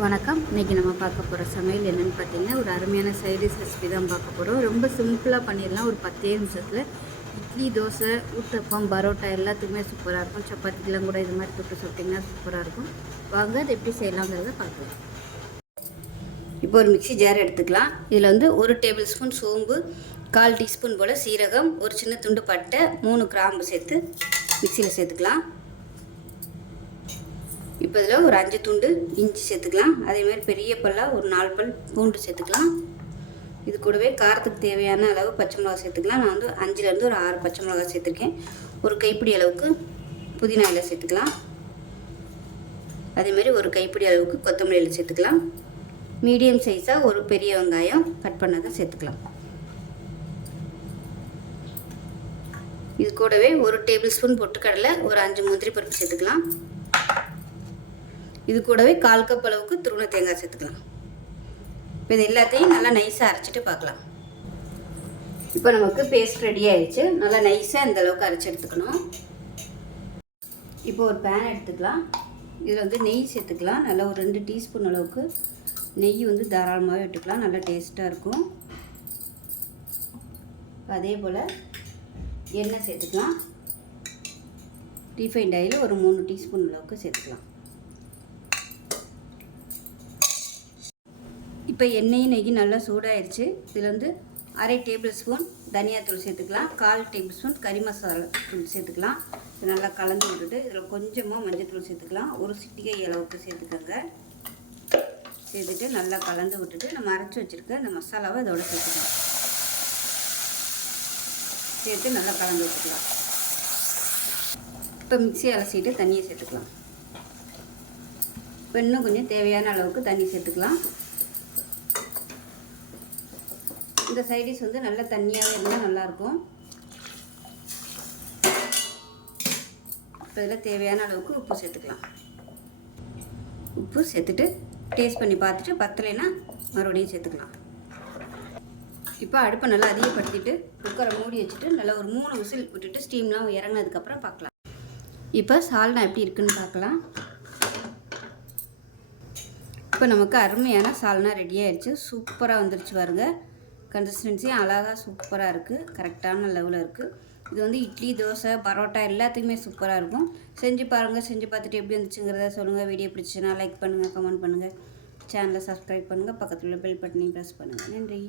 வணக்கம். இன்றைக்கி நம்ம பார்க்க போகிற சமையல் என்னென்னு பார்த்தீங்கன்னா ஒரு அருமையான சைடிஷ் ரெசிபி தான் பார்க்க போகிறோம் ரொம்ப சிம்பிளாக பண்ணிடலாம். ஒரு பத்தே நிமிஷத்தில் இட்லி தோசை ஊத்தப்பம் பரோட்டா எல்லாத்துக்குமே சூப்பராக இருக்கும். சப்பாத்திக்கெலாம் கூட இது மாதிரி தொட்டு சாப்பிட்டிங்கன்னா சூப்பராக இருக்கும். வாங்க அதை எப்படி செய்யலாங்கிறத பார்க்கலாம். இப்போ ஒரு மிக்சி ஜார் எடுத்துக்கலாம். இதில் வந்து ஒரு டேபிள் ஸ்பூன் சோம்பு கால் டீஸ்பூன் போல் சீரகம் ஒரு சின்ன துண்டு பட்டை மூணு கிராம்பு சேர்த்து மிக்சியில் சேர்த்துக்கலாம். இப்போ இதில் ஒரு அஞ்சு துண்டு இஞ்சி சேர்த்துக்கலாம். அதேமாதிரி பெரிய பல்லாக ஒரு நாலு பல் பூண்டு சேர்த்துக்கலாம். இது கூடவே காரத்துக்கு தேவையான அளவு பச்சை மிளகா சேர்த்துக்கலாம். நான் வந்து அஞ்சுலேருந்து ஒரு ஆறு பச்சை மிளகா சேர்த்துருக்கேன். ஒரு கைப்பிடி அளவுக்கு புதினா இலை சேர்த்துக்கலாம். அதேமாதிரி ஒரு கைப்பிடி அளவுக்கு கொத்தமல்லி இலை சேர்த்துக்கலாம். மீடியம் சைஸாக ஒரு பெரிய வெங்காயம் கட் பண்ணதை சேர்த்துக்கலாம். இது கூடவே ஒரு டேபிள் ஸ்பூன் பொட்டுக்கடலை ஒரு அஞ்சு முந்திரி பருப்பு சேர்த்துக்கலாம். இது கூடவே கால் கப் அளவுக்கு துருண தேங்காய் சேர்த்துக்கலாம். இப்போ இது எல்லாத்தையும் நல்லா நைஸாக அரைச்சிட்டு பார்க்கலாம் இப்போ நமக்கு பேஸ்ட் ரெடி ஆயிடுச்சு. நல்லா நைஸாக இந்த அளவுக்கு அரைச்சி எடுத்துக்கணும். இப்போ ஒரு பேன் எடுத்துக்கலாம். இதில் வந்து நெய் சேர்த்துக்கலாம். நல்லா ஒரு ரெண்டு டீஸ்பூன் அளவுக்கு நெய் வந்து தாராளமாகவே விட்டுக்கலாம் நல்லா டேஸ்ட்டாக இருக்கும். அதே போல் எண்ணெய் சேர்த்துக்கலாம். ரீஃபைண்ட் ஆயில் ஒரு மூணு டீஸ்பூன் அளவுக்கு சேர்த்துக்கலாம். இப்போ எண்ணெயும் நெய் நல்லா சூடாயிருச்சு. இதில் வந்து அரை டேபிள் ஸ்பூன் தனியாத்தூள் சேர்த்துக்கலாம். கால் டேபிள் ஸ்பூன் கறி மசாலா தூள் சேர்த்துக்கலாம். இது நல்லா கலந்து விட்டுட்டு இதில் கொஞ்சமாக மஞ்சள்தூள் சேர்த்துக்கலாம். ஒரு சிட்டிகை அளவுக்கு சேர்த்துக்கோங்க. சேர்த்துட்டு நல்லா கலந்து விட்டுட்டு நம்ம அரைச்சி வச்சுருக்க இந்த மசாலாவை இதோட சேர்த்துக்கலாம். சேர்த்து நல்லா கலந்து விட்டுக்கலாம். இப்போ மிக்சி அலசிட்டு தண்ணியை சேர்த்துக்கலாம். இப்போ இன்னும் கொஞ்சம் தேவையான அளவுக்கு தண்ணி சேர்த்துக்கலாம். இந்த சைடிஷ் வந்து நல்ல தண்ணியாகவே இருந்தால் நல்லாயிருக்கும் இப்போ இதில் தேவையான அளவுக்கு உப்பு சேர்த்துக்கலாம். உப்பு சேர்த்துட்டு டேஸ்ட் பண்ணி பார்த்துட்டு பத்தலைன்னா மறுபடியும் சேர்த்துக்கலாம். இப்போ அடுப்பை நல்லா அதிகப்படுத்திட்டு குக்கரை மூடி வச்சுட்டு நல்லா ஒரு மூணு விசில் விட்டுட்டு ஸ்டீம்லாம் இறங்கினதுக்கப்புறம் பார்க்கலாம். இப்போ சால்னா எப்படி இருக்குன்னு பார்க்கலாம். இப்போ நமக்கு அருமையான சால்னா ரெடி ஆயிடுச்சு. சூப்பராக வந்துருச்சு பாருங்கள் கன்சிஸ்டன்சி அழகாக சூப்பராக இருக்குது கரெக்டான லெவலில் இருக்குது இது வந்து இட்லி தோசை பரோட்டா எல்லாத்துக்குமே சூப்பராக இருக்கும். செஞ்சு பாருங்கள் செஞ்சு பார்த்துட்டு எப்படி வந்துச்சுங்கிறத சொல்லுங்கள் வீடியோ பிடிச்சுன்னா லைக் பண்ணுங்கள் கமெண்ட் பண்ணுங்கள் சேனலை சப்ஸ்கிரைப் பண்ணுங்கள் பக்கத்தில் உள்ள பெல் பட்டனையும் ப்ரெஸ் பண்ணுங்கள் நன்றி.